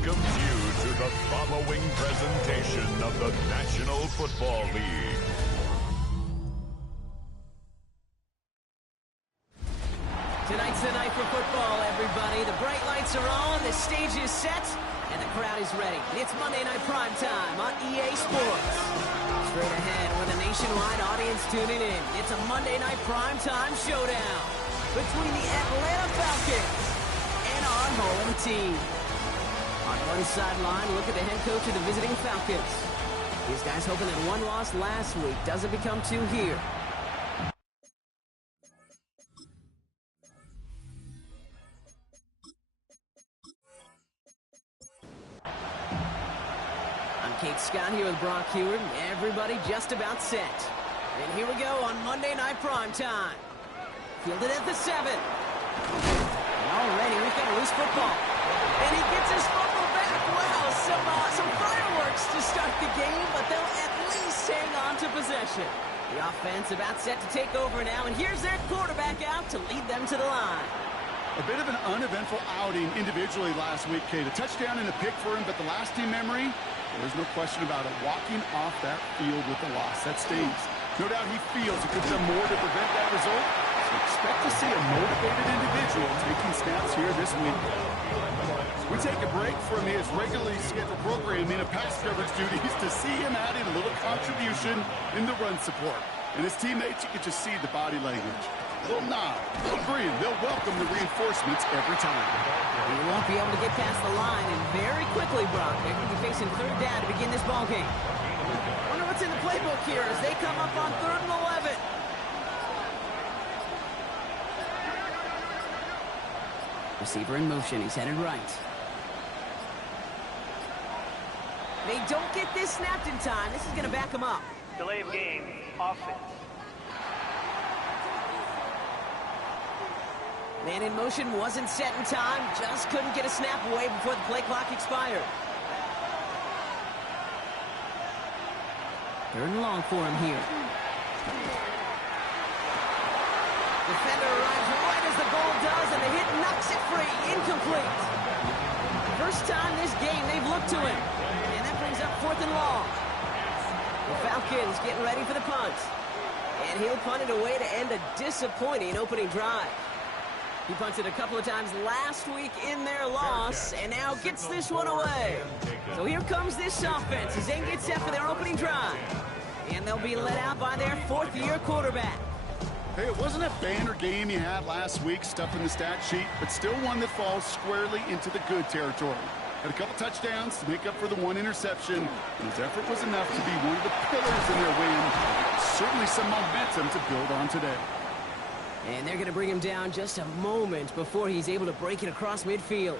welcomes you to the following presentation of the National Football League. Tonight's the night for football, everybody. The bright lights are on, the stage is set, and the crowd is ready. It's Monday Night Prime Time on EA Sports. Straight ahead with a nationwide audience tuning in, it's a Monday Night Prime Time showdown between the Atlanta Falcons and our home team. On one sideline, look at the head coach of the visiting Falcons. These guys hoping that one loss last week doesn't become two here. I'm Kate Scott here with Brock Hewitt. Everybody just about set. And here we go on Monday Night Prime Time. Fielded at the 7. And already we've got a loose football. And he gets his football back. Wow, some fireworks to start the game, but they'll at least hang on to possession. The offense about set to take over now, and here's their quarterback out to lead them to the line. A bit of an uneventful outing individually last week, Kate. A touchdown and a pick for him, but the lasting memory, there's no question about it. Walking off that field with the loss, that stings. No doubt he feels he could have done more to prevent that result. So expect to see a motivated individual taking snaps here this week. We take a break from his regularly scheduled programming of pass coverage duties to see him adding a little contribution in the run support. And his teammates, you can just see the body language. Little nod, little grin. They'll welcome the reinforcements every time. He won't be able to get past the line, and very quickly, Brock, they're going to be facing third down to begin this ball game. Wonder what's in the playbook here as they come up on 3rd and 11. Receiver in motion. He's headed right. They don't get this snapped in time. This is going to back him up. Delay of game, offense. Man in motion wasn't set in time. Just couldn't get a snap away before the play clock expired. 3rd and long for him here. Defender arrives right as the ball does, and the hit knocks it free. Incomplete. First time this game they've looked to him. And that brings up 4th and long. The Falcons getting ready for the punt. And he'll punt it away to end a disappointing opening drive. He punted a couple of times last week in their loss, and now gets this one away. So here comes this offense as they get set for their opening drive. And they'll be led out by their 4th-year quarterback. Hey, it wasn't a banner game he had last week, stuff in the stat sheet, but still one that falls squarely into the good territory. Had a couple touchdowns to make up for the one interception, and his effort was enough to be one of the pillars in their win. Certainly some momentum to build on today. And they're going to bring him down just a moment before he's able to break it across midfield.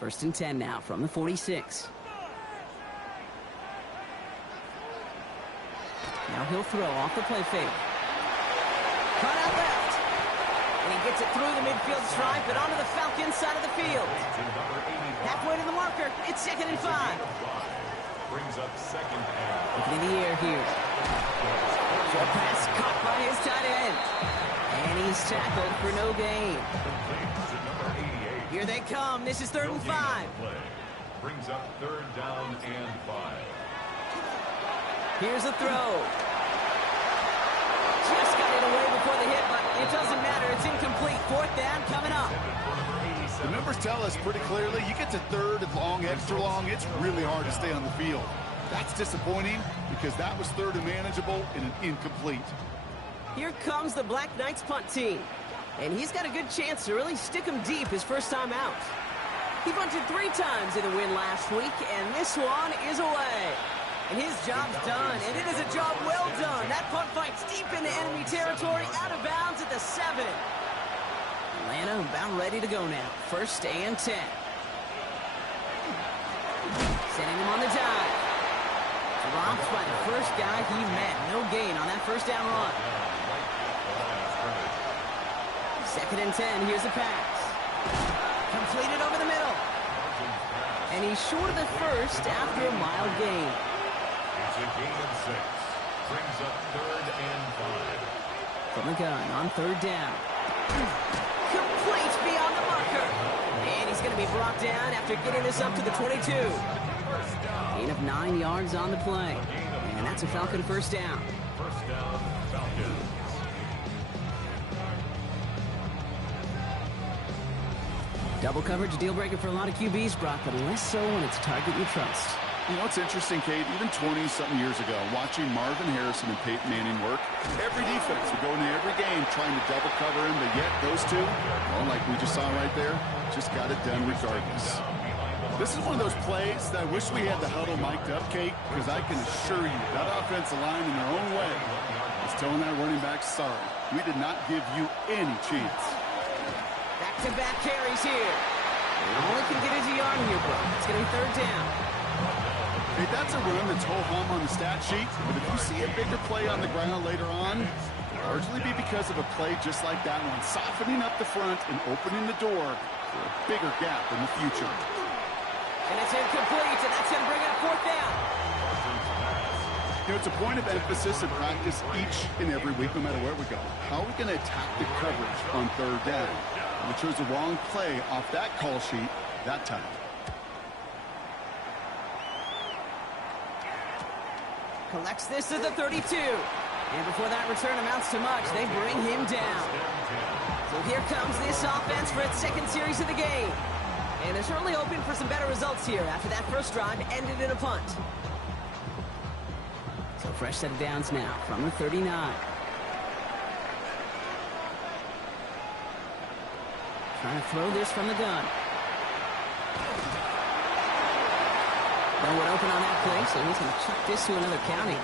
First and 10 now from the 46. Now he'll throw off the play fake. Cut out left. And he gets it through the midfield stripe and onto the Falcons side of the field. Halfway to the marker. It's 2nd and 5. Brings up 2nd and Looking in the air here. Short pass caught by his tight end. And he's tackled for no gain. Here they come. This is 3rd and 5. Brings up 3rd down and 5. Here's a throw. Just got it away before the hit, but it doesn't matter. It's incomplete. 4th down coming up. The numbers tell us pretty clearly, you get to 3rd and long, extra long, it's really hard to stay on the field. That's disappointing because that was 3rd and manageable and an incomplete. Here comes the Black Knights punt team. And he's got a good chance to really stick him deep his first time out. He punted 3 times in the win last week, and this one is away. And his job's done, and it is a job well done. That punt fight's deep into enemy territory, out of bounds at the 7. Atlanta about ready to go now. 1st and 10. Sending him on the dive. Drops by the first guy he met. No gain on that 1st down run. 2nd and 10. Here's the pass. Completed over the middle. And he's short of the first after a mild gain. It's a gain of 6. Brings up 3rd and 5. From the gun on third down. Complete beyond the marker. And he's going to be brought down after getting this up to the 22. Gain of 9 yards on the play. And that's a Falcon first down. First down, Falcons. Double coverage, deal breaker for a lot of QBs, Brock, but less so when it's a target you trust. You know, it's interesting, Kate, even 20-something years ago, watching Marvin Harrison and Peyton Manning work, every defense would go into every game trying to double cover him, but yet those two, well, like we just saw right there, just got it done regardless. This is one of those plays that I wish we had the huddle mic'd up, Kate, because I can assure you that offensive line in their own way is telling that running back, sorry, we did not give you any chance. Back-to-back carries here. And all he can get is a yard here, bro. It's going to be third down. Hey, that's a run that's ho-hum on the stat sheet, but if you see a bigger play on the ground later on, it'll largely be because of a play just like that one, softening up the front and opening the door for a bigger gap in the future. And it's incomplete, and that's going to bring it up fourth down. You know, it's a point of emphasis in practice each and every week, no matter where we go. How are we going to attack the coverage on third down? We chose the wrong play off that call sheet that time. Collects this at the 32. And before that return amounts to much, they bring him down. So here comes this offense for its second series of the game. And they're certainly hoping for some better results here after that first drive ended in a punt. So fresh set of downs now from the 39. Trying to throw this from the gun. No one open on that play, so he's going to chuck this to another county.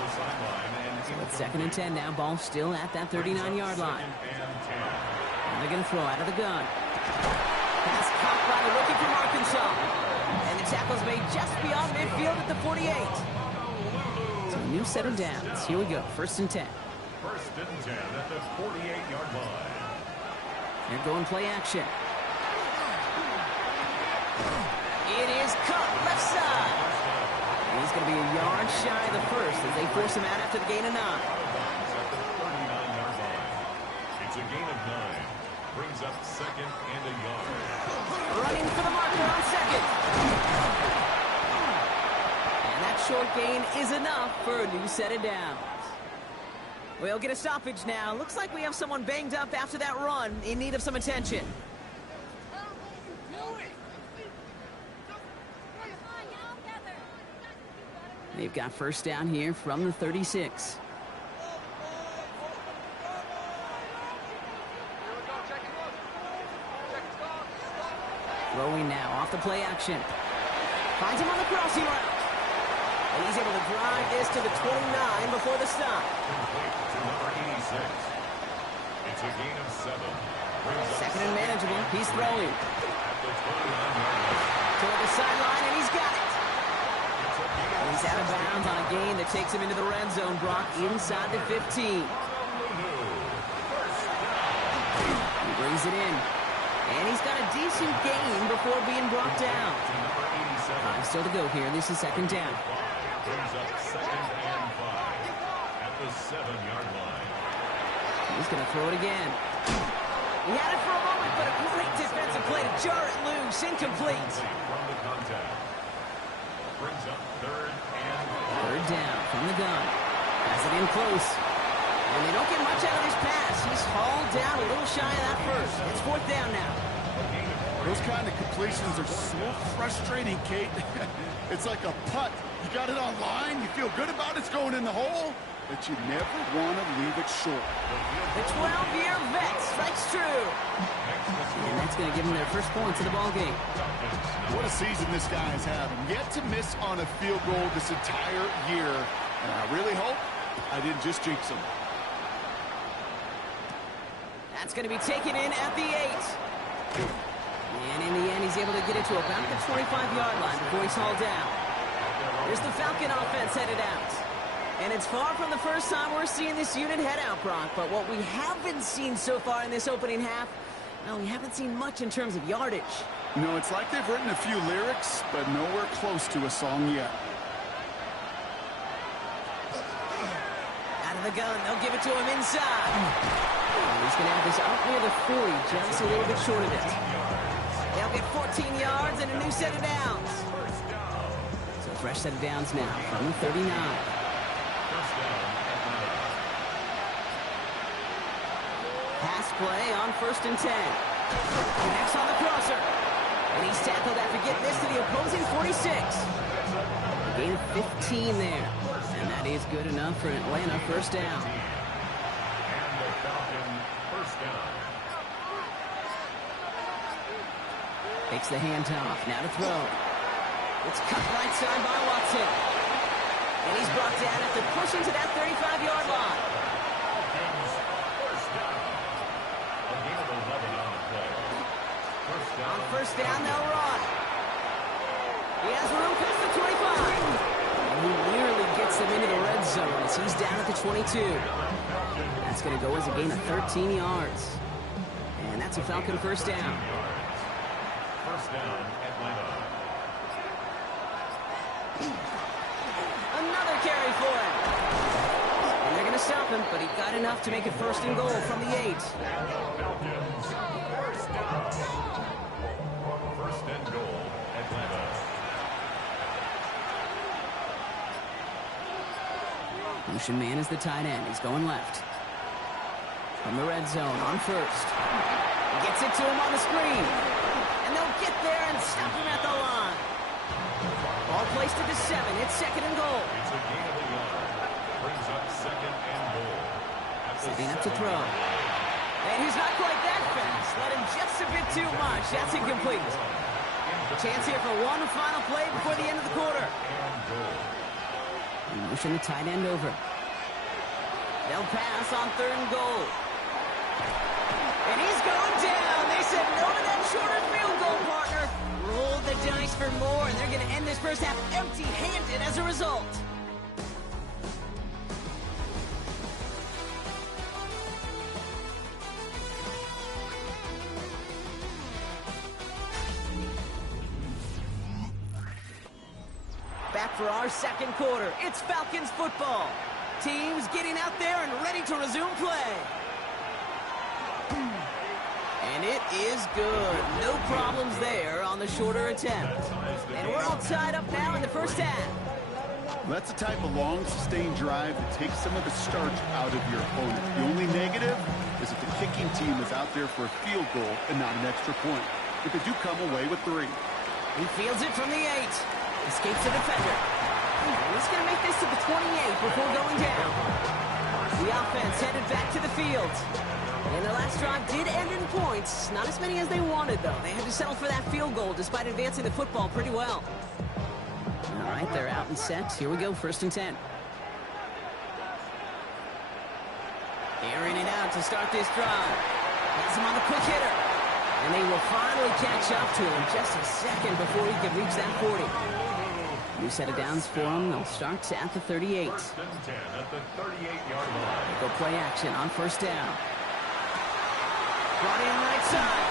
So it's 2nd and 10 now. Ball still at that 39-yard line. And they're going to throw out of the gun. Pass caught by the rookie from Arkansas. And the tackle's made just beyond midfield at the 48. So a new set of downs. Here we go. 1st and 10. 1st and 10 at the 48-yard line. They're going play action. It is cut left side. He's going to be a yard shy of the first as they force him out after the gain of 9. It's a gain of 9. Brings up 2nd and a yard. Running for the marker on 2nd. And that short gain is enough for a new set of downs. We'll get a stoppage now. Looks like we have someone banged up after that run in need of some attention. They've got first down here from the 36. Throwing now off the play action. Finds him on the crossing route. And he's able to drive this to the 29 before the stop. To number 86. It's a gain of 7. 2nd and manageable. He's throwing. At the 29-yard line. Toward the sideline, and he's got it. He's out of bounds on a gain that takes him into the red zone, Brock, inside the 15. He brings it in. And he's got a decent gain before being brought down. 5 still to go here. This is 2nd down. Brings up 2nd and 5 at the 7-yard line. He's going to throw it again. He had it for a moment, but a great defensive play to jar it loose. Incomplete. From the contact. Brings up 3rd and 3rd down from the gun. Has it in close. And they don't get much out of this pass. He's hauled down a little shy of that first. It's 4th down now. Those kind of completions are so frustrating, Kate. It's like a putt. You got it on line, you feel good about it's going in the hole, but you never want to leave it short. The 12-year vet strikes true. And that's going to give them their first points of the ball game. What a season this guy is having. Yet to miss on a field goal this entire year. And I really hope I didn't just jinx him. That's going to be taken in at the 8. And in the end, he's able to get it to about the 25-yard line before he's hauled down. There's the Falcon offense headed out. And it's far from the first time we're seeing this unit head out, Brock. But what we haven't seen so far in this opening half, well, we haven't seen much in terms of yardage. You know, it's like they've written a few lyrics, but nowhere close to a song yet. Out of the gun, they'll give it to him inside. He's going to have this up near the 40, just a little bit short of it. They'll get 14 yards and a new set of downs. So a fresh set of downs now from the 39. Pass play on 1st and 10. Connects on the crosser. And he's tackled after getting this to the opposing 46. A gain of 15 there. And that is good enough for an Atlanta first down. Takes the handoff. Now to throw. It's cut right side by Watson. And he's brought down after pushing to that 35-yard line. On 1st down, they'll run. He has room past the 25. And he nearly gets them into the red zone as he's down at the 22. That's going to go as a gain of 13 yards. And that's a Falcon first down. First down, Atlanta. Another carry for him. And they're going to stop him, but he got enough to make it 1st and goal from the 8. First and goal, Atlanta. Motion man is the tight end. He's going left. From the red zone on 1st. Gets it to him on the screen. And they'll get there and stop him at the line. Ball placed at the 7. It's 2nd and goal. It's a gain of a yard. Brings up 2nd and goal. Setting up to throw. And he's not quite that fast. Let him just a bit too much. That's incomplete. Chance here for one final play before the end of the quarter. We motion the tight end over. They'll pass on 3rd and goal. And he's going down. They said no to that shorter field goal, partner. Rolled the dice for more, and they're going to end this first half empty-handed as a result. Back for our 2nd quarter. It's Falcons football. Teams getting out there and ready to resume play. And it is good. No problems there on the shorter attempt. And we're all tied up now in the first half. That's the type of long, sustained drive that takes some of the starch out of your opponent. The only negative is if the kicking team is out there for a field goal and not an extra point. If they do come away with 3. He fields it from the 8. Escapes the defender. And he's going to make this to the 28 before going down. The offense headed back to the field. And the last drive did end in points. Not as many as they wanted, though. They had to settle for that field goal despite advancing the football pretty well. All right, they're out and set. Here we go, 1st and 10. Airing it out to start this drive. Has him on the quick hitter. And they will finally catch up to him just a second before he could reach that 40. New set of downs for him. They'll start at the 38. 1st and 10 at the 38-yard line. They go play action on 1st down. Brought in right side.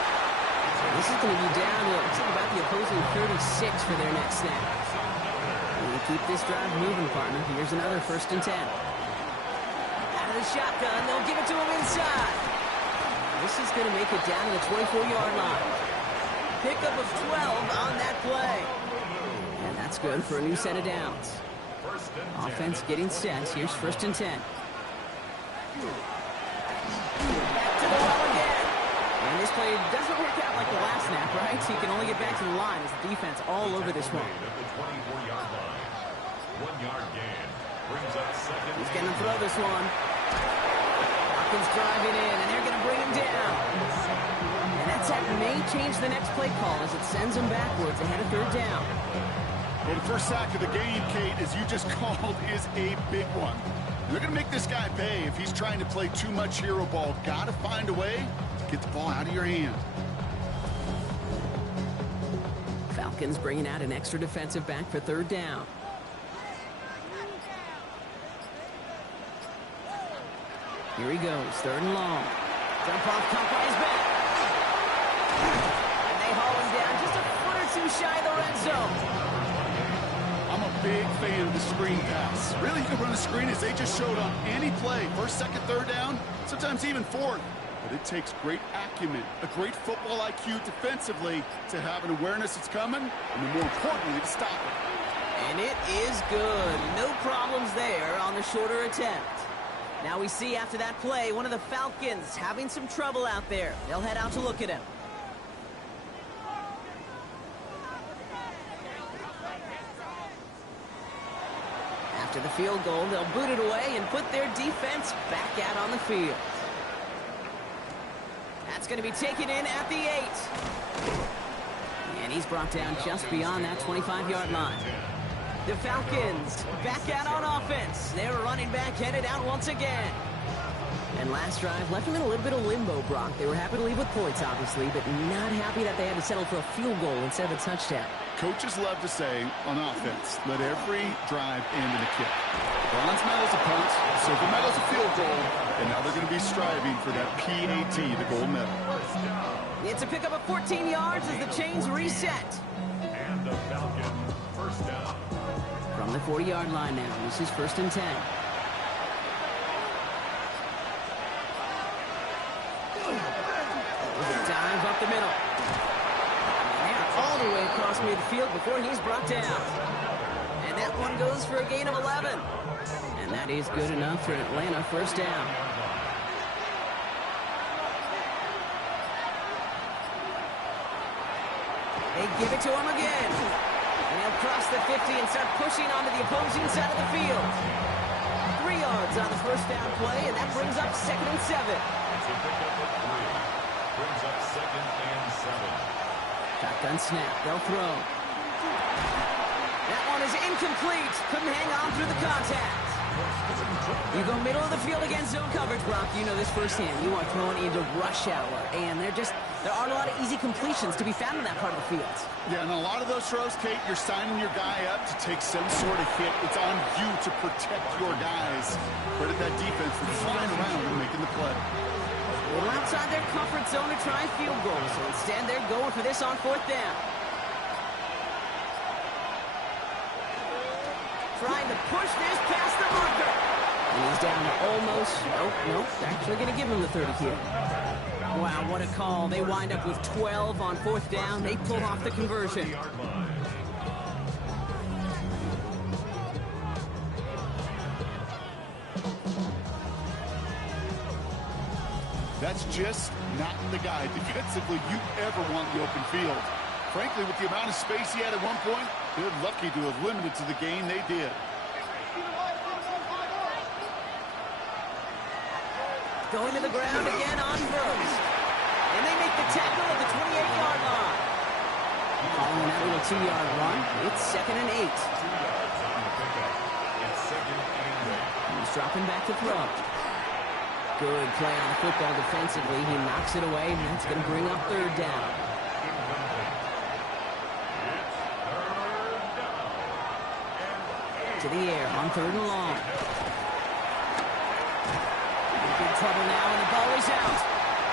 This is going to be down to about the opposing 36 for their next snap. We'll keep this drive moving, partner. Here's another 1st and 10. Out of the shotgun, they'll give it to him inside. This is going to make it down to the 24-yard line. Pickup of 12 on that play. And that's good for a new set of downs. Offense getting set. Here's 1st and 10. Back to the well again. And this play doesn't work out like the last snap, right? He can only get back to the line as the defense all over this one. At the 24-yard line. 1-yard gain. Brings up 2nd. He's going to throw this one. Falcons driving in, and they're going to bring him down. And that sack may change the next play call as it sends him backwards ahead of 3rd down. Well, the first sack of the game, Kate, as you just called, is a big one. They're going to make this guy pay if he's trying to play too much hero ball. Got to find a way to get the ball out of your hand. Falcons bringing out an extra defensive back for 3rd down. Here he goes, 3rd and long. Jump off, caught by his back. And they haul him down just a foot or 2 shy of the red zone. I'm a big fan of the screen pass. Really, you can run a screen as they just showed on any play. 1st, 2nd, 3rd down, sometimes even 4th. but it takes great acumen, a great football IQ defensively to have an awareness it's coming, and then more importantly, to stop it. And it is good. No problems there on the shorter attempt. Now we see after that play, one of the Falcons having some trouble out there. They'll head out to look at him. After the field goal, they'll boot it away and put their defense back out on the field. That's going to be taken in at the 8. And he's brought down just beyond that 25-yard line. The Falcons back out on offense. Their running back headed out once again. And last drive left them in a little bit of limbo, Brock. They were happy to leave with points, obviously, but not happy that they had to settle for a field goal instead of a touchdown. Coaches love to say, on offense, let every drive end in a kick. Bronze medal's a punt, silver medal's a field goal, and now they're going to be striving for that PAT, the gold medal. It's a pickup of 14 yards as the chains reset. And the Falcon first down. From the 40-yard line now, this is 1st and 10. Dive up the middle. And all the way across midfield before he's brought down. And that one goes for a gain of 11. And that is good enough for Atlanta first down. They give it to him again. And he'll cross the 50 and start pushing onto the opposing side of the field. 3 yards on the first down play, and that brings up 2nd and 7. It's a pickup of 3. Brings up 2nd and 7. Shotgun snap. They'll throw. That one is incomplete. Couldn't hang on through the contact. You go middle of the field against zone coverage, Brock. You know this firsthand. You are throwing into rush hour, and there aren't a lot of easy completions to be found in that part of the field. Yeah, and a lot of those throws, Kate, you're signing your guy up to take some sort of hit. It's on you to protect your guys. Credit that defense for flying around and making the play. Well, outside their comfort zone to try field goals, so instead they're going for this on 4th down. Trying to push this past the marker. And he's down to almost, nope, actually going to give him the 30 here. Wow, what a call. They wind up with 12 on 4th down. They pull off the conversion. That's just not the guy defensively you ever want in the open field. Frankly, with the amount of space he had at one point, they're lucky to have limited to the gain they did. Going to the ground again on first. And they make the tackle at the 28-yard line. Following that little 2-yard run, it's 2nd and 8. 2 yards on the pickup. It's 2nd and 8. He's dropping back to throw. Good play on the football defensively. He knocks it away, and that's going to bring up 3rd down. To the air on 3rd and long. Big trouble now, and the ball is out.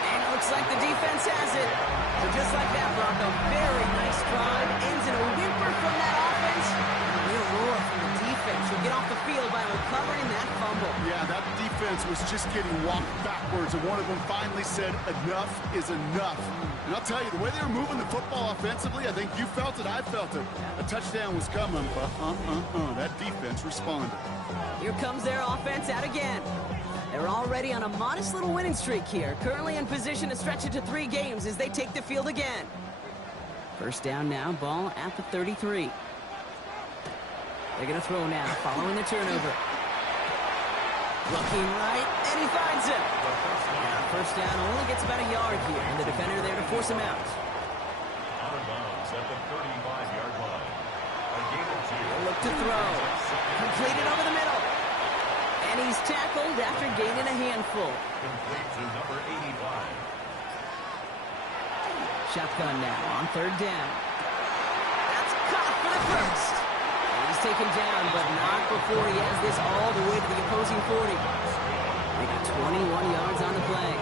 And it looks like the defense has it. So just like that, Brock, a very nice drive. Ends in a whimper from that offense. And a real roar from the defense. Who get off the field by recovering that fumble. Yeah, that defense was just getting walked backwards, and one of them finally said, enough is enough. And I'll tell you, the way they were moving the football offensively, I think you felt it, I felt it. A touchdown was coming, but that defense responded. Here comes their offense out again. They're already on a modest little winning streak here. Currently in position to stretch it to 3 games as they take the field again. First down now, ball at the 33. They're going to throw now, following the turnover. Looking right, and he finds him. Now, first down only gets about a yard here, and the defender there to force him out. Out of bounds at the 35-yard line. A gain of 2. He'll look to throw. Completed over the middle. And he's tackled after gaining a handful. Complete to number 85. Shotgun now on 3rd down. That's caught for the first. And he's taken down, but not before he has this all the way to the opposing 40. They got 21 yards on the play.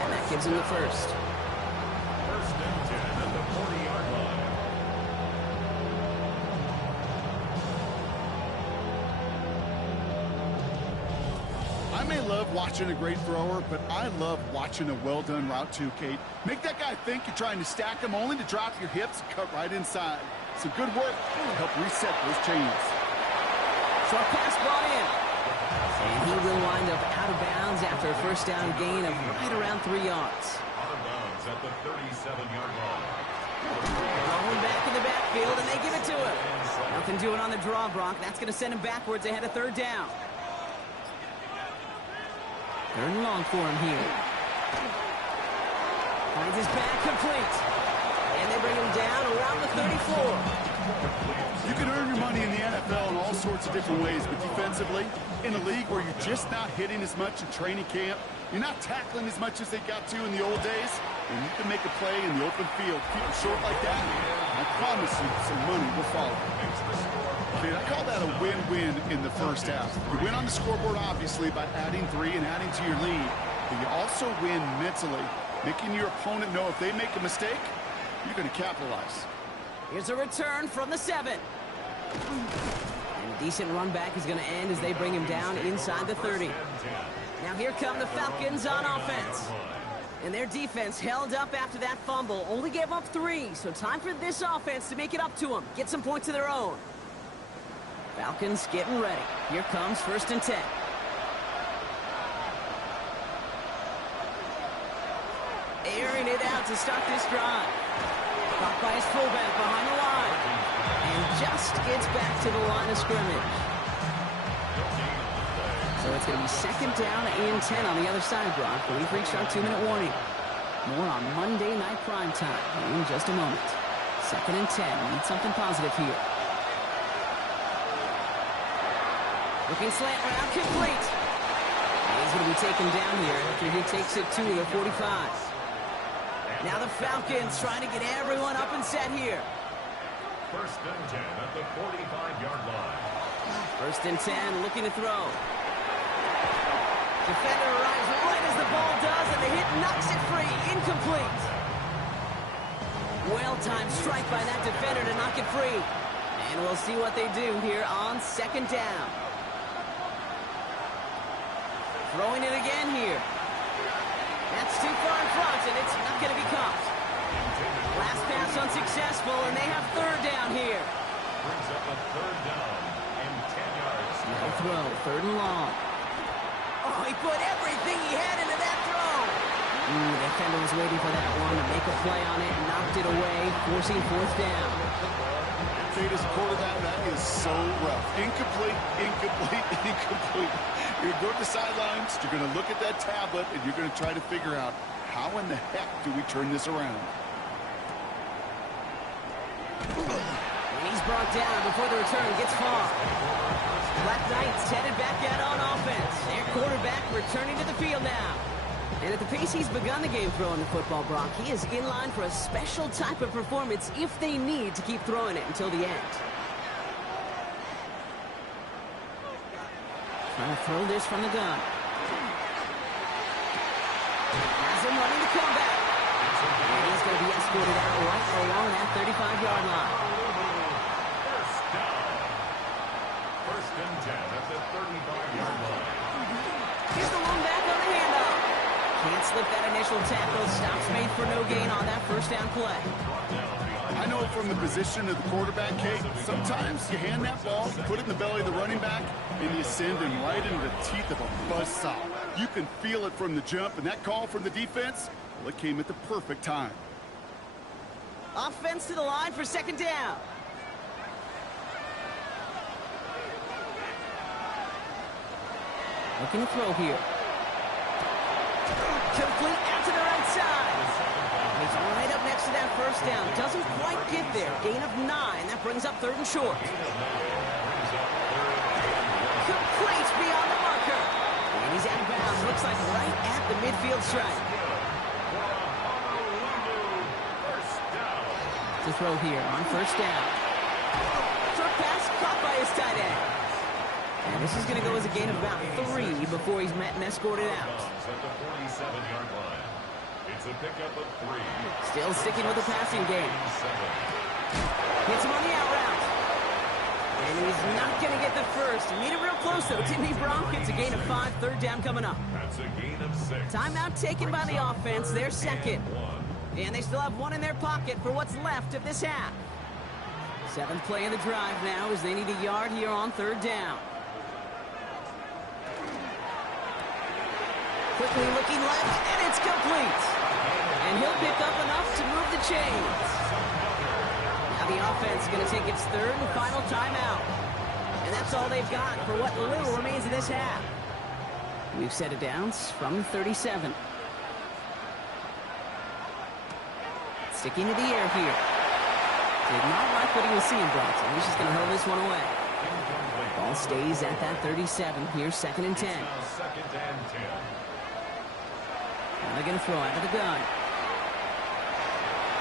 And that gives him the first. First and 10 at the 40-yard line. I'm may love watching a great thrower, but I love watching a well-done route too, Kate. Make that guy think you're trying to stack him only to drop your hips and cut right inside. Some good work to help reset those chains. Short pass brought in. And he will wind up out of bounds after a first down gain of right around 3 yards. Out of bounds at the 37-yard line. Going back in the backfield, and they give it to him. Nothing doing on the draw, Brock. That's going to send him backwards ahead of 3rd down. 3rd and long for him here. Finds his back complete. And they bring him down around the 34. You can earn your money in the NFL in all sorts of different ways, but defensively, in a league where you're just not hitting as much in training camp, you're not tackling as much as they got to in the old days, and you can make a play in the open field. Keep it short like that, I promise you some money will follow. Kid, I call that a win-win in the first half. You win on the scoreboard, obviously, by adding 3 and adding to your lead, but you also win mentally, making your opponent know if they make a mistake, you're going to capitalize. Here's a return from the 7. And a decent run back is going to end as they bring him down inside the 30. Now here come the Falcons on offense. And their defense held up after that fumble. Only gave up 3, so time for this offense to make it up to them. Get some points of their own. Falcons getting ready. Here comes 1st and 10. Airing it out to start this drive. Caught by his fullback behind the line. And just gets back to the line of scrimmage. So it's going to be 2nd down and 10 on the other side, Brock. But we've reached our 2-minute warning. More on Monday Night Primetime in just a moment. 2nd and 10. Need something positive here. Looking slant route complete. He's going to be taken down here after he takes it to the 45. Now the Falcons trying to get everyone up and set here. 1st and 10 at the 45-yard line. 1st and 10, looking to throw. Defender arrives right as the ball does, and the hit knocks it free. Incomplete. Well-timed strike by that defender to knock it free. And we'll see what they do here on 2nd down. Throwing it again here. That's too far in front, and it's not going to be caught. Last pass unsuccessful, and they have 3rd down here. Brings up a 3rd down and 10 yards. No throw, 3rd and long. Oh, he put everything he had into that throw. The defender was waiting for that one to make a play on it and knocked it away, forcing 4th down. Kate, as a quarterback, that is so rough. Incomplete, incomplete, incomplete. You're going to go to the sidelines, you're going to look at that tablet, and you're going to try to figure out how in the heck do we turn this around. And he's brought down before the return gets far. Black Knights headed back out on offense. Their quarterback returning to the field now. And at the pace he's begun the game throwing the football, Brock, he is in line for a special type of performance if they need to keep throwing it until the end. Trying to throw this from the gun. Has him running the comeback. And he's going to be escorted out right along that 35-yard line. 1st and 10 at the 35-yard line. Here's the one back on the handoff. Can't slip that initial tackle. Stops made for no gain on that 1st down play. I know from the position of the quarterback, Kate, sometimes you hand that ball, put it in the belly of the running back, and you send him right into the teeth of a buzzsaw. You can feel it from the jump, and that call from the defense, well, it came at the perfect time. Offense to the line for 2nd down. Looking to throw here. Complete out to the right side. He's right up next to that 1st down. Doesn't quite get there. Gain of 9. That brings up 3rd and short. Complete beyond the marker. And he's out of bounds. Looks like right at the midfield stripe. To throw here on 1st down. Short pass caught by his tight end. And this is going to go as a gain of about 3 before he's met and escorted out. At the 47-yard line. It's a pickup of 3. Still sticking with the passing game. Hits him on the out route. And he's not going to get the first. He made it real close, though, didn't he, Bronk? It's a gain of 5, third down coming up. That's a gain of 6. Timeout taken by the offense, their second. And they still have one in their pocket for what's left of this half. 7th play of the drive now as they need a yard here on third down. Quickly looking left, and it's complete. And he'll pick up enough to move the chains. Now the offense is going to take its third and final timeout. And that's all they've got for what little remains of this half. We've set it down from the 37. Sticking to the air here. Did not like what he was seeing, Bronson. He's just going to hurl this one away. Ball stays at that 37. Here's 2nd and 10. Now they're going to throw out of the gun.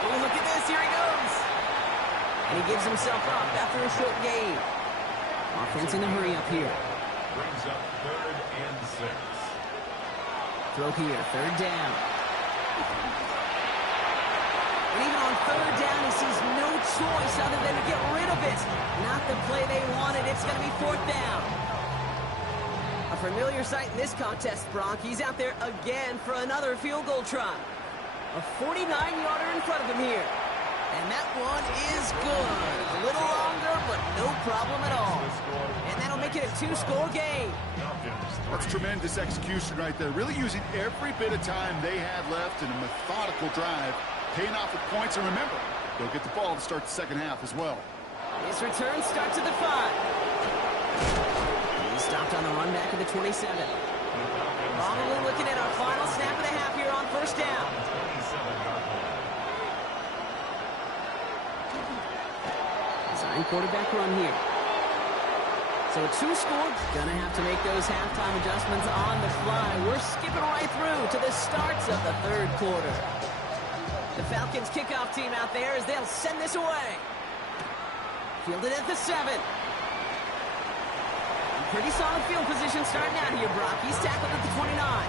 Oh, look at this. Here he goes. And he gives himself up after a short gain. Offense in a hurry up here. Brings up 3rd and 6. Throw here. 3rd down. And even on 3rd down, he sees no choice other than to get rid of it. Not the play they wanted. It's going to be 4th down. A familiar sight in this contest, Bronk. He's out there again for another field goal try. A 49-yarder in front of him here. And that one is good. A little longer, but no problem at all. And that'll make it a 2-score game. That's tremendous execution right there. Really using every bit of time they had left in a methodical drive. Paying off with points, and remember, they'll get the ball to start the second half as well. His return starts at the 5. He's stopped on the run back at the 27. Probably looking at our final snap of the half here on 1st down. Design quarterback run here. So a 2-score, gonna have to make those halftime adjustments on the fly. We're skipping right through to the starts of the 3rd quarter. The Falcons kickoff team out there as they'll send this away. Fielded at the 7. Pretty solid field position starting out here, Brock. He's tackled at the 29.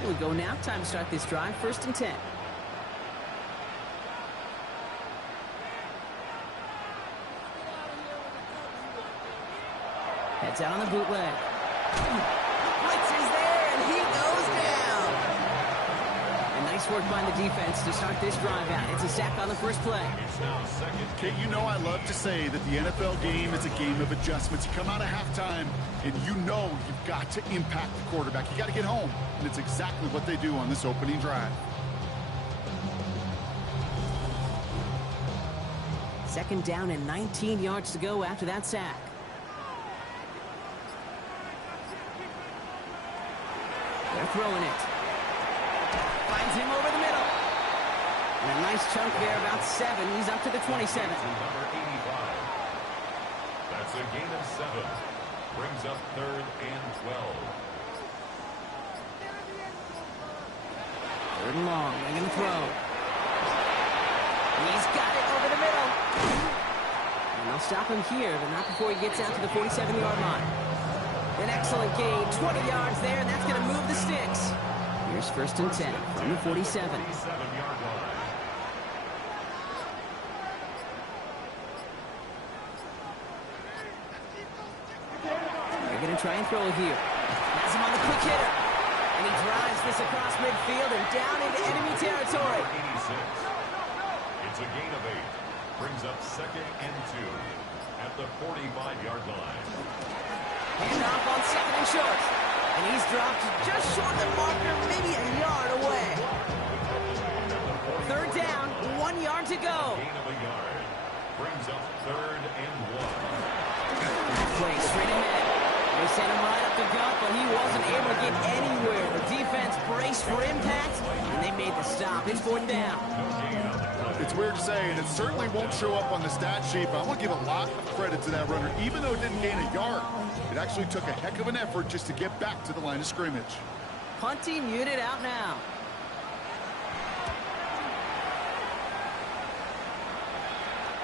Here we go now. Time to start this drive. 1st and 10. Heads out on the bootleg. Blitz is there, and he goes down. And nice work by the defense to start this drive out. It's a sack on the first play. Kate, you know I love to say that the NFL game is a game of adjustments. You come out of halftime, and you know you've got to impact the quarterback. You got to get home, and it's exactly what they do on this opening drive. 2nd down and 19 yards to go after that sack. They're throwing it. Finds him over the middle. And a nice chunk there, about 7. He's up to the 27. Number 85. That's a gain of 7. Brings up 3rd and 12. 3rd and long. They're going to throw. He's got it over the middle. And they'll stop him here, but not before he gets out to the 47-yard line. An excellent gain, 20 yards there, and that's going to move the sticks. Here's 1st and 10 from the 47. They're going to try and throw it here. Has him on the quick hitter. And he drives this across midfield and down into enemy territory. It's a gain of 8. Brings up 2nd and 2 at the 45-yard line. Hand off on 2nd and short. And he's dropped just short of the marker, maybe a yard away. 3rd down, 1 yard to go. Gain of a yard. Brings up 3rd and 1. Play straight ahead. They sent him right up the gut, but he wasn't able to get anywhere. The defense braced for impact, and they made the stop. It's 4th down. It's weird to say, and it certainly won't show up on the stat sheet, but I want to give a lot of credit to that runner. Even though it didn't gain a yard, it actually took a heck of an effort just to get back to the line of scrimmage. Punting unit out now.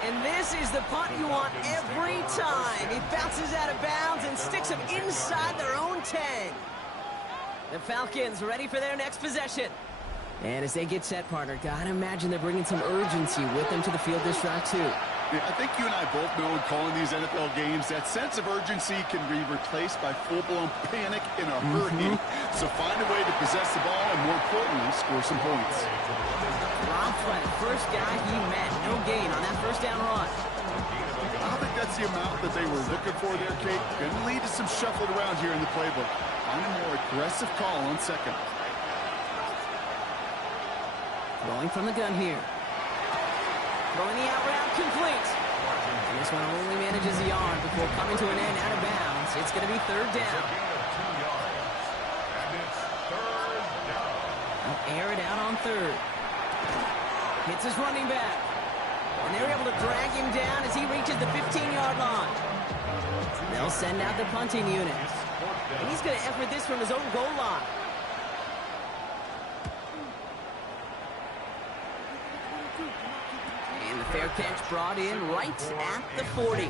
And this is the punt you want every time. He bounces out of bounds and sticks them inside their own 10. The Falcons ready for their next possession. And as they get set, partner, gotta imagine they're bringing some urgency with them to the field this drive, too. Yeah, I think you and I both know in calling these NFL games that sense of urgency can be replaced by full-blown panic in a hurry. So find a way to possess the ball and, more importantly, score some points. Robbed by the first guy he met. No gain on that first down run. I don't think that's the amount that they were looking for there, Kate. Going to lead to some shuffled around here in the playbook. Find a more aggressive call on second. Throwing from the gun here. Throwing the out route complete. And this one only manages the yard before coming to an end out of bounds. It's going to be third down. They'll air it out on third. Hits his running back. And they're able to drag him down as he reaches the 15-yard line. They'll send out the punting unit. And he's going to effort this from his own goal line. And the fair catch brought in right at the 40.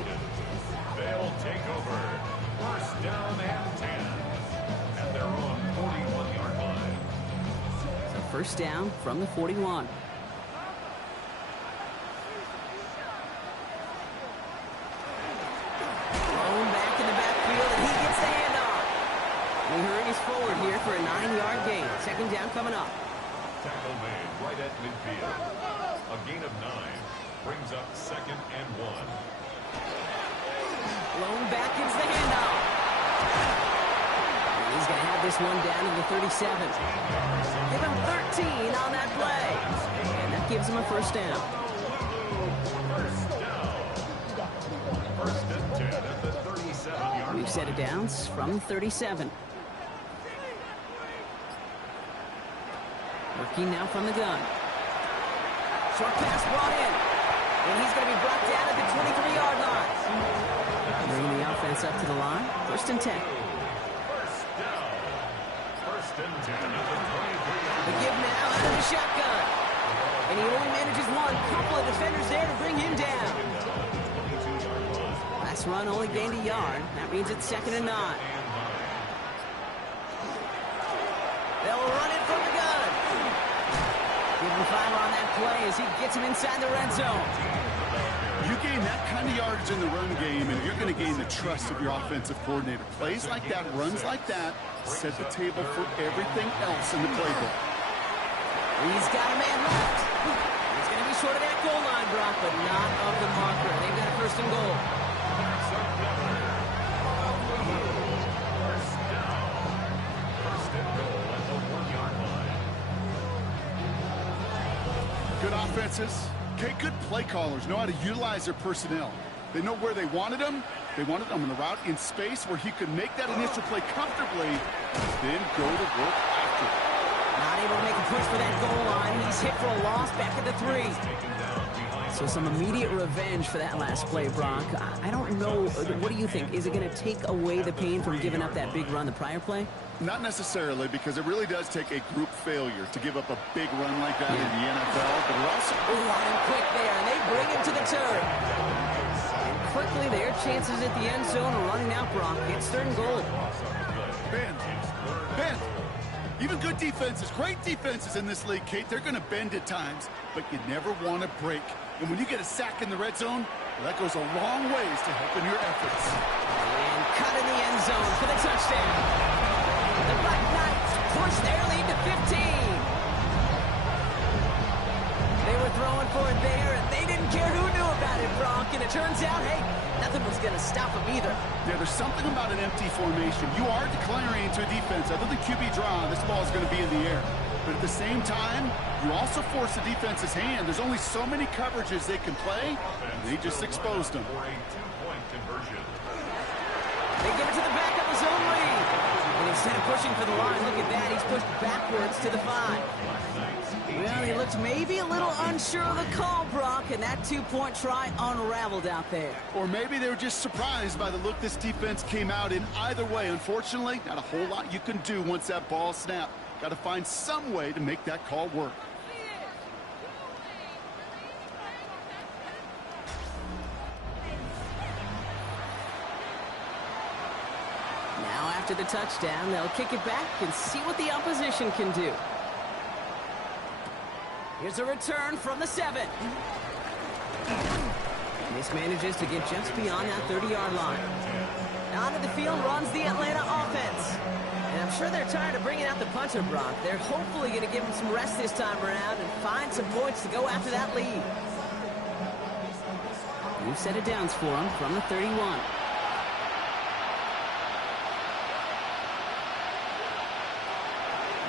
They'll take over. First down and 10. At their own 41-yard line. So first down from the 41. Thrown back in the backfield, and he gets the handoff. We hurries forward here for a 9-yard gain. Second down coming up. Tackle made right at midfield. A gain of 9 brings up second and 1. Blown back into the handoff. And he's going to have this one down to the 37. Give him 13 on that play. And that gives him a first down. First and 10 at the 37-yard line. We've set it downs from 37. Working now from the gun. Short pass brought in. And he's going to be brought down at the 23-yard line. Bringing the offense up to the line. First and 10. First down. First and 10 at the 23-yard The give now out of the shotgun. And he only manages one. Couple of defenders there to bring him down. Last run only gained a yard. That means it's second and 9. They'll run it from the gun. Give him 5 on that play as he gets him inside the red zone. You gain that kind of yardage in the run game, and you're going to gain the trust of your offensive coordinator. Plays like that, runs like that, set the table for everything else in the playbook. He's got a man left. He's going to be short of that goal line, Brock, but not of the marker. They've got a first and goal. Good offenses. Okay, good play callers know how to utilize their personnel. They know where they wanted them. They wanted them on the route in space where he could make that initial play comfortably, then go to work after it. Not able to make a push for that goal line. He's hit for a loss back at the 3. So some immediate revenge for that last play, Brock. I don't know. What do you think? Is it going to take away the pain from giving up that big run the prior play? Not necessarily, because it really does take a group failure to give up a big run like that in the NFL. But it also... Out and quick there, and they bring him to the turf. And quickly, their chances at the end zone are running out, Brock. It's third and goal. Bend. Even good defenses, great defenses in this league, Kate, they're going to bend at times, but you never want to break. And when you get a sack in the red zone, well, that goes a long ways to helping your efforts. And cut in the end zone for the touchdown. The Black Knights push their lead to 15. They were throwing for it there, and they didn't care who knew about it, Brock. And it turns out, hey, nothing was going to stop them either. Yeah, there's something about an empty formation. You are declaring to a defense, other than QB draw, this ball is going to be in the air. But at the same time, you also force the defense's hand. There's only so many coverages they can play, and they just exposed them. For a 2-point conversion. They give it to the back of his own lead. And instead of pushing for the line, look at that. He's pushed backwards to the 5. Well, he looked maybe a little unsure of the call, Brock, and that 2-point try unraveled out there. Or maybe they were just surprised by the look this defense came out in. Either way, unfortunately, not a whole lot you can do once that ball snapped. Got to find some way to make that call work. Now after the touchdown, they'll kick it back and see what the opposition can do. Here's a return from the 7. Mismanages to get just beyond that 30-yard line. Onto the field runs the Atlanta offense. And I'm sure they're tired of bringing out the punter, Brock. They're hopefully going to give him some rest this time around and find some points to go after that lead. New set of downs for him from the 31.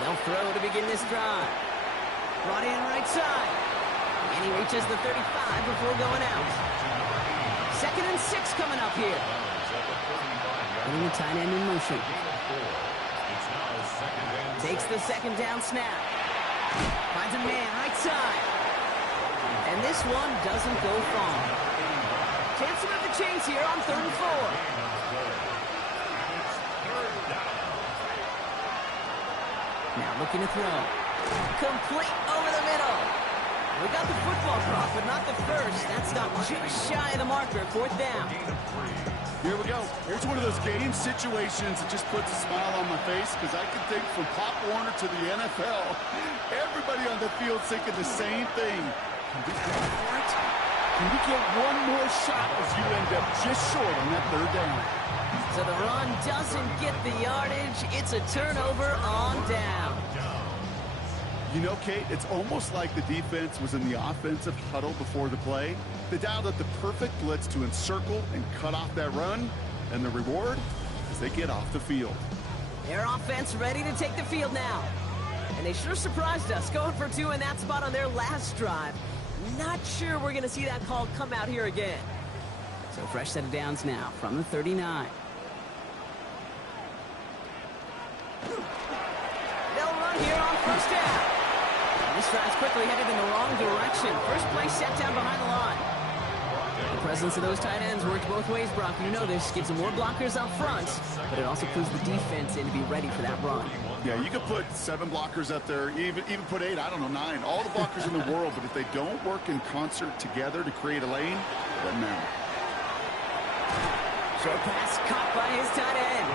They'll throw to begin this drive. Brought in right side. And he reaches the 35 before going out. 2nd and 6 coming up here. Putting the tight end in motion. Takes the 2nd down snap. Finds a man right side. And this one doesn't go far. Chance to move the chains here on 3rd and 4. Now looking to throw. Complete over the middle. We got the football prop, but not the first. That's not just shy of the marker. 4th down. Here we go. Here's one of those game situations that just puts a smile on my face because I can think from Pop Warner to the NFL. Everybody on the field thinking the same thing. Can we go for it? Can we get one more shot as you end up just short on that 3rd down? So the run doesn't get the yardage. It's a turnover on down. You know, Kate, it's almost like the defense was in the offensive huddle before the play. They dialed up the perfect blitz to encircle and cut off that run. And the reward is they get off the field. Their offense ready to take the field now. And they sure surprised us, going for 2 in that spot on their last drive. Not sure we're going to see that call come out here again. So fresh set of downs now from the 39. They'll run here on 1st down. This drive's quickly headed in the wrong direction. First play set down behind the line. The presence of those tight ends works both ways, Brock. You know this. Gives them more blockers out front, but it also puts the defense in to be ready for that run. Yeah, you could put 7 blockers up there, even put 8, I don't know, 9. All the blockers in the world, but if they don't work in concert together to create a lane, it doesn't matter. Short pass caught by his tight end.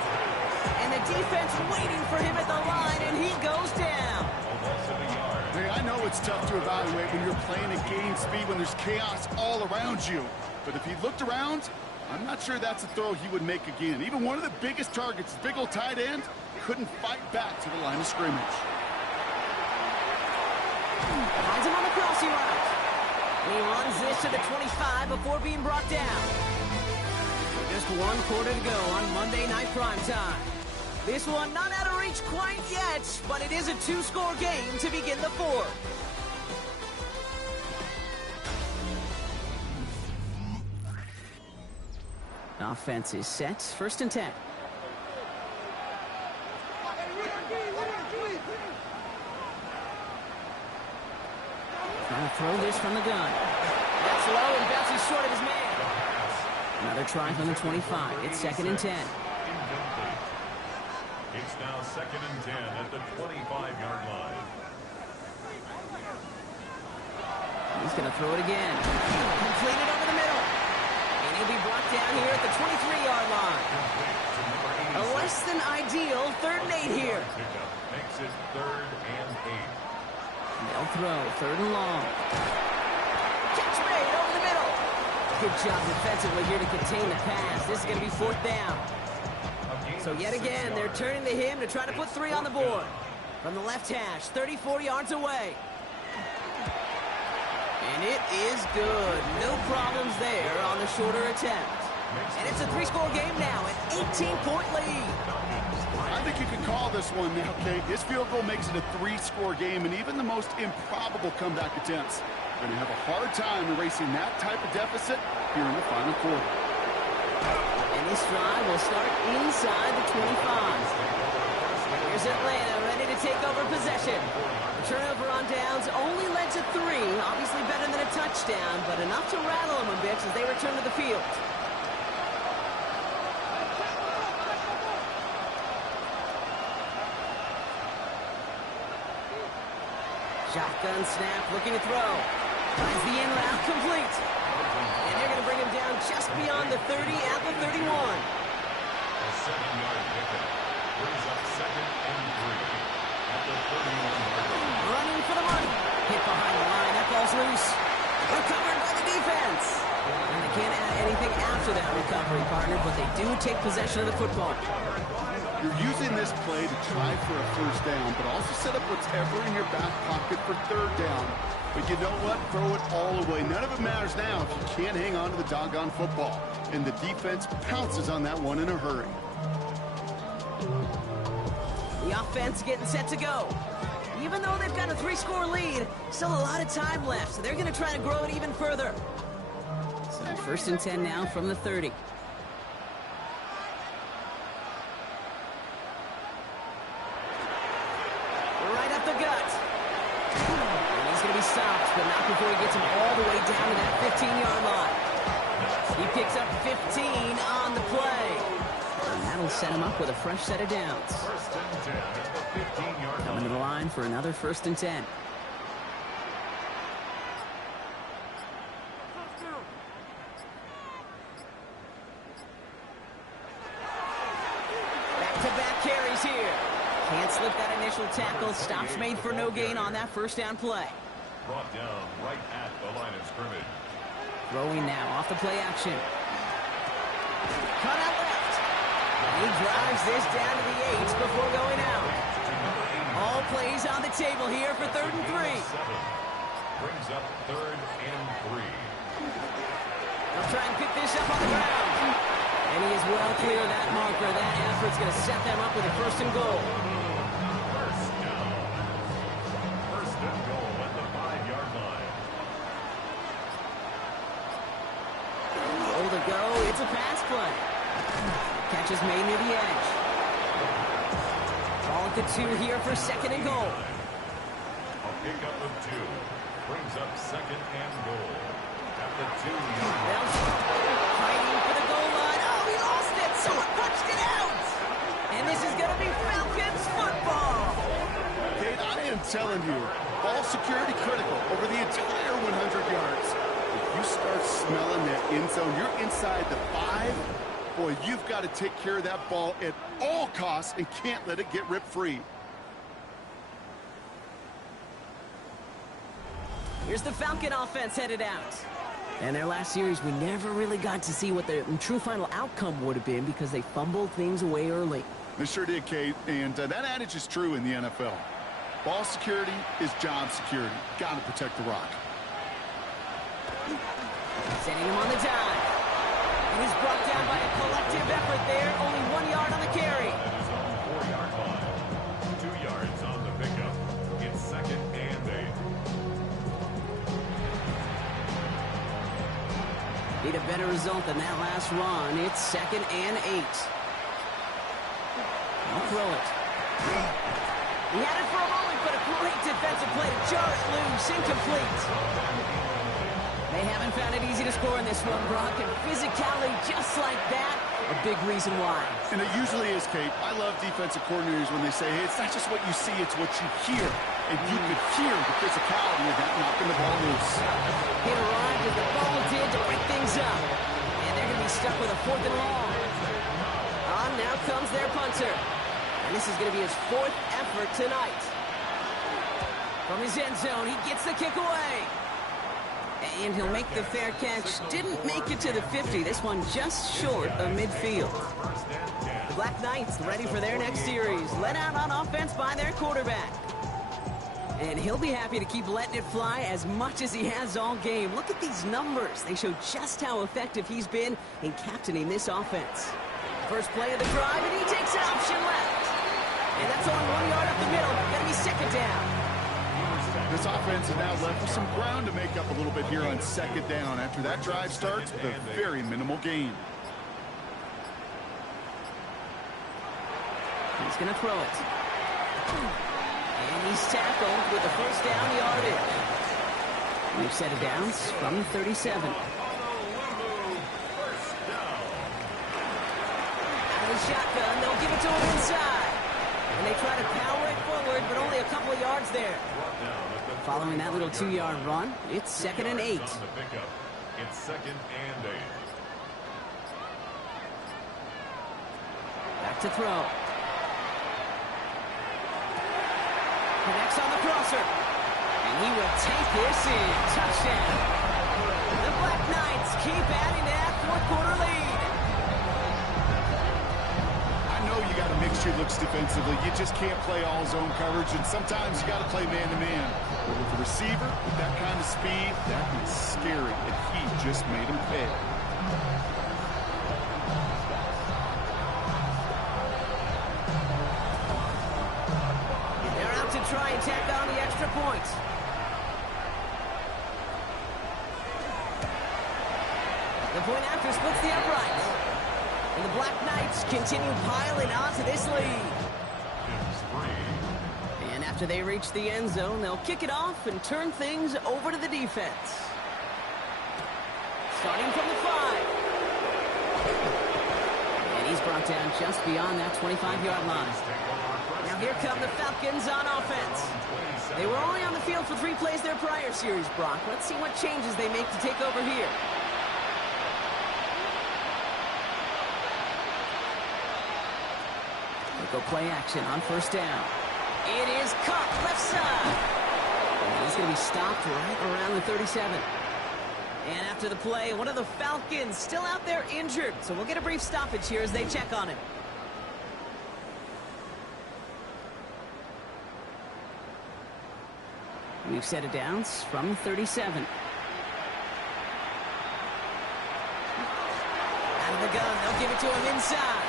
And the defense waiting for him at the line, and he goes down. Hey, I know it's tough to evaluate when you're playing at game speed when there's chaos all around you. But if he looked around, I'm not sure that's a throw he would make again. Even one of the biggest targets, big old tight end, couldn't fight back to the line of scrimmage. Finds him on the crossing route. And he runs this to the 25 before being brought down. Just 1 quarter to go on Monday Night Primetime. This one not out of reach quite yet, but it is a 2-score game to begin the 4th. Offense is set. 1st and 10. Trying to throw this from the gun. That's low and bounces short of his man. Another try from the 25. It's 2nd and 10. It's now 2nd and 10 at the 25-yard line. He's going to throw it again. Completed over the middle. And he'll be brought down here at the 23-yard line. A less than ideal 3rd and 8 here. Pickup makes it 3rd and 8. They'll throw 3rd and long. Catch made over the middle. Good job defensively here to contain the pass. This is going to be 4th down. So yet again, they're turning to him to try to put 3 on the board. From the left hash, 34 yards away. And it is good. No problems there on the shorter attempt. And it's a 3-score game now, an 18-point lead. I think you can call this one now, Kate. This field goal makes it a 3-score game, and even the most improbable comeback attempts are going to have a hard time erasing that type of deficit here in the final quarter. And this drive will start inside the 25. Here's Atlanta ready to take over possession. The turnover on downs only led to 3. Obviously better than a touchdown, but enough to rattle them a bit as they return to the field. Shotgun snap, looking to throw. Finds the in route complete. And they're going to bring him down just beyond the 30 at the 31. A 7-yard pickup brings up 2nd and 3. at the 31-yard line. Running for the money. Hit behind the line. That ball's loose. Recovered by the defense. And they can't add anything after that recovery, partner, but they do take possession of the football. You're using this play to try for a first down, but also set up whatever in your back pocket for third down. But you know what? Throw it all away. None of it matters now if you can't hang on to the doggone football. And the defense pounces on that one in a hurry. The offense getting set to go. Even though they've got a 3-score lead, still a lot of time left, so they're going to try to grow it even further. So 1st and 10 now from the 30. Right up the gut. And he's going to be stopped, but not before he gets him all the way down to that 15-yard line. He picks up 15 on the play. And that'll set him up with a fresh set of downs. 1st and 10 at the 15-yard line. Coming to the line for another 1st and 10. Back-to-back carries here. Can't slip that initial tackle. Stops made for no gain on that 1st down play. Brought down right at the line of scrimmage. Throwing now off the play action. Cut out left. He drives this down to the 8 before going out. All plays on the table here for 3rd and 3. Brings up 3rd and 3. They'll try and pick this up on the ground. And he is well clear of that marker. That effort's going to set them up with a 1st and goal. First down. 1st and goal at the 5-yard line. Goal to go. It's a pass play. Catch is made near the edge. Ball at the 2 here for 2nd and goal. A pickup of 2. Brings up 2nd and goal at the 2-yard line. Now fighting for the goal line. Oh, he lost it. Someone punched it out. And this is going to be Falcons football. Kate, I am telling you, ball security critical over the entire 100 yards. If you start smelling that end zone, you're inside the 5. Boy, you've got to take care of that ball at all costs and can't let it get ripped free. Here's the Falcon offense headed out. And their last series, we never really got to see what the true final outcome would have been because they fumbled things away early. They sure did, Kate, and that adage is true in the NFL. Ball security is job security. Got to protect the rock. Sending him on the dive. And he's brought down by a collective effort there. Only 1 yard on the carry. That is on the 4-yard line. 2 yards on the pickup. It's 2nd and 8. Need a better result than that last run. It's 2nd and 8. I'll throw it. He had it for a moment, but a great defensive play to jar it loose. Incomplete. They haven't found it easy to score in this one, Brock, and physicality just like that, a big reason why. And it usually is, Kate. I love defensive coordinators when they say, hey, it's not just what you see, it's what you hear. And you could hear the physicality of that knocking the ball loose. Hit arrived as the ball did to break things up. And they're going to be stuck with a 4th and long. On now comes their punter. And this is going to be his 4th effort tonight. From his end zone, he gets the kick away. And he'll make the fair catch. Didn't make it to the 50. This one just short of midfield. The Black Knights ready for their next series. Let out on offense by their quarterback. And he'll be happy to keep letting it fly as much as he has all game. Look at these numbers. They show just how effective he's been in captaining this offense. First play of the drive, and he takes an option left. And that's only 1 yard up the middle. Gonna be 2nd down. This offense is now left with some ground to make up a little bit here on 2nd down after that drive starts with a very minimal gain. He's going to throw it. And he's tackled with the 1st down yardage. We've set it downs from the 37. Out of the shotgun, they'll give it to him inside. And they try to power it forward, but only a couple of yards there. Following that little 2-yard run, it's 2nd and 8. It's 2nd and 8. Back to throw. Connects on the crosser. And he will take this in. Touchdown. The Black Knights keep adding to that fourth-quarter lead. I know you got to mix your looks defensively. You just can't play all zone coverage, and sometimes you got to play man-to-man. But with the receiver, with that kind of speed, that is scary, and he just made him pay. They're out to try and tack on the extra points. The point after splits the uprights. And the Black Knights continue piling onto this lead. And after they reach the end zone, they'll kick it off and turn things over to the defense. Starting from the 5. And he's brought down just beyond that 25-yard line. Now here come the Falcons on offense. They were only on the field for 3 plays their prior series, Brock. Let's see what changes they make to take over here. Go play action on first down. It is caught left side. And he's going to be stopped right around the 37. And after the play, one of the Falcons still out there injured. So we'll get a brief stoppage here as they check on him. We've set it down from 37. Out of the gun, they'll give it to him inside.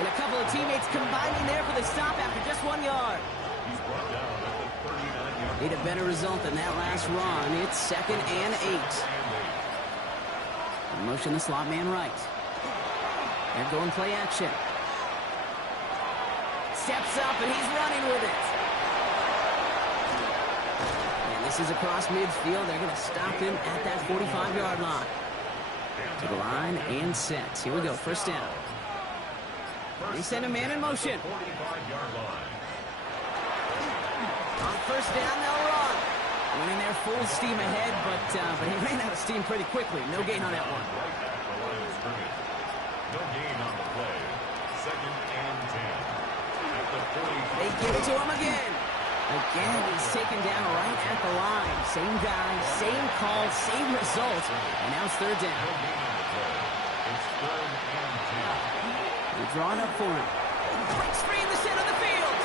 And a couple of teammates combining there for the stop after just 1 yard. He's brought down at the 39-yard line. Need a better result than that last run. It's 2nd and 8. Motion the slot man right. They're going play action. Steps up and he's running with it. And this is across midfield. They're going to stop him at that 45-yard line. To the line and set. Here we go. First down. They send a man in motion. 45-yard line. On first down, they'll run. Winning their full steam ahead, but he ran out of steam pretty quickly. No gain on that one. Right at the line of scrimmage. No gain on the play. 2nd and 10. At the 45. They give it to him again. Again, he's taken down right at the line. Same guy, same call, same result. And now it's third No down. gain on the play. It's 3rd and 10. They're drawing up for him. Breaks free in the center of the field.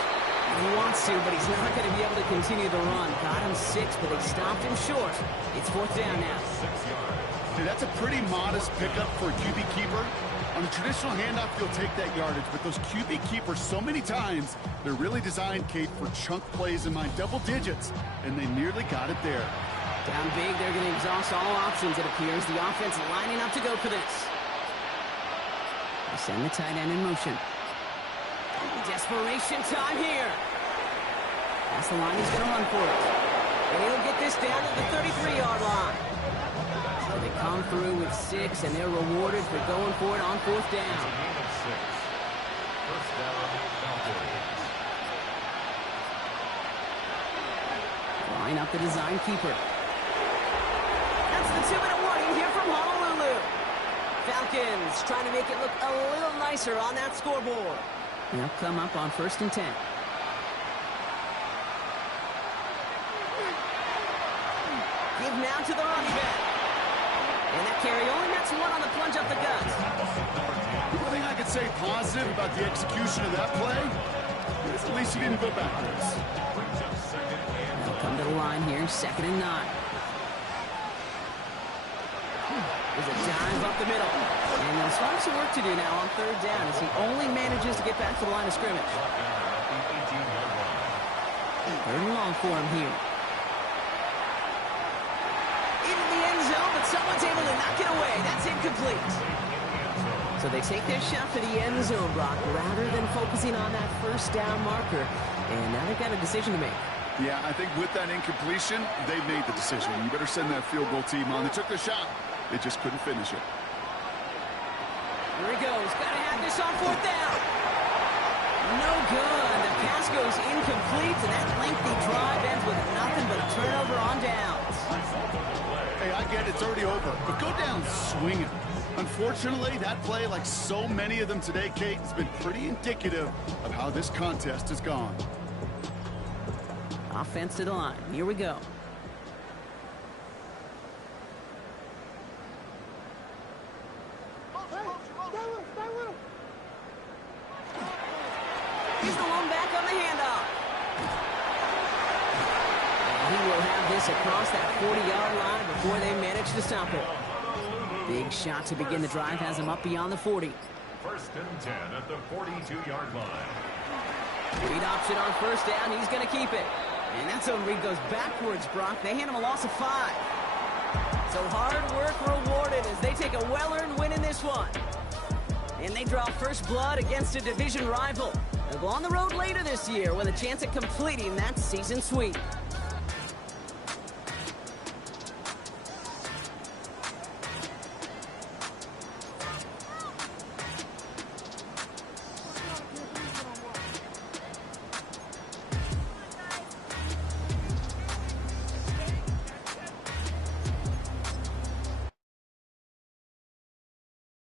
And he wants to, but he's not going to be able to continue the run. Got him 6, but they stopped him short. It's 4th down now. 6 yards. Hey, that's a pretty modest pickup for a QB keeper. On a traditional handoff, you'll take that yardage, but those QB keepers, so many times, they're really designed, Kate, for chunk plays in mind, double digits, and they nearly got it there. Down big, they're going to exhaust all options, it appears. The offense lining up to go for this. They send the tight end in motion. Desperation time here. That's the line he's going to run for it. And he'll get this down to the 33-yard line. So they come through with 6, and they're rewarded for going for it on 4th down. Gain of 6. First down, Falcons. Line up the design keeper. That's the 2-minute warning here from Honolulu. Falcons trying to make it look a little nicer on that scoreboard. They'll come up on 1st and 10. Give now to the running back. And that carry only nets 1 on the plunge up the gut. The one thing I could say positive about the execution of that play is at least he didn't go backwards. They'll come to the line here, 2nd and 9. There's a dive up the middle. And they'll start some work to do now on 3rd down as he only manages to get back to the line of scrimmage. 3rd and long for him here. Into the end zone, but someone's able to knock it away. That's incomplete. So they take their shot for the end zone, Brock, rather than focusing on that first down marker. And now they've got a decision to make. Yeah, I think with that incompletion, they made the decision. You better send that field goal team on. They took their shot. They just couldn't finish it. Here he goes. Got to have this on 4th down. No good. The pass goes incomplete, and that lengthy drive ends with nothing but a turnover on downs. Hey, I get it's already over, but go down swinging. Unfortunately, that play, like so many of them today, Kate, has been pretty indicative of how this contest has gone. offense to the line. Here we go. He's the one back on the handoff. And he will have this across that 40-yard line before they manage to stop it. Big shot to begin the drive has him up beyond the 40. First and 10 at the 42-yard line. Read option on first down. He's going to keep it. And that zone read goes backwards, Brock. They hand him a loss of 5. So hard work rewarded as they take a well-earned win in this one. And they draw first blood against a division rival. They'll go on the road later this year with a chance at completing that season sweep.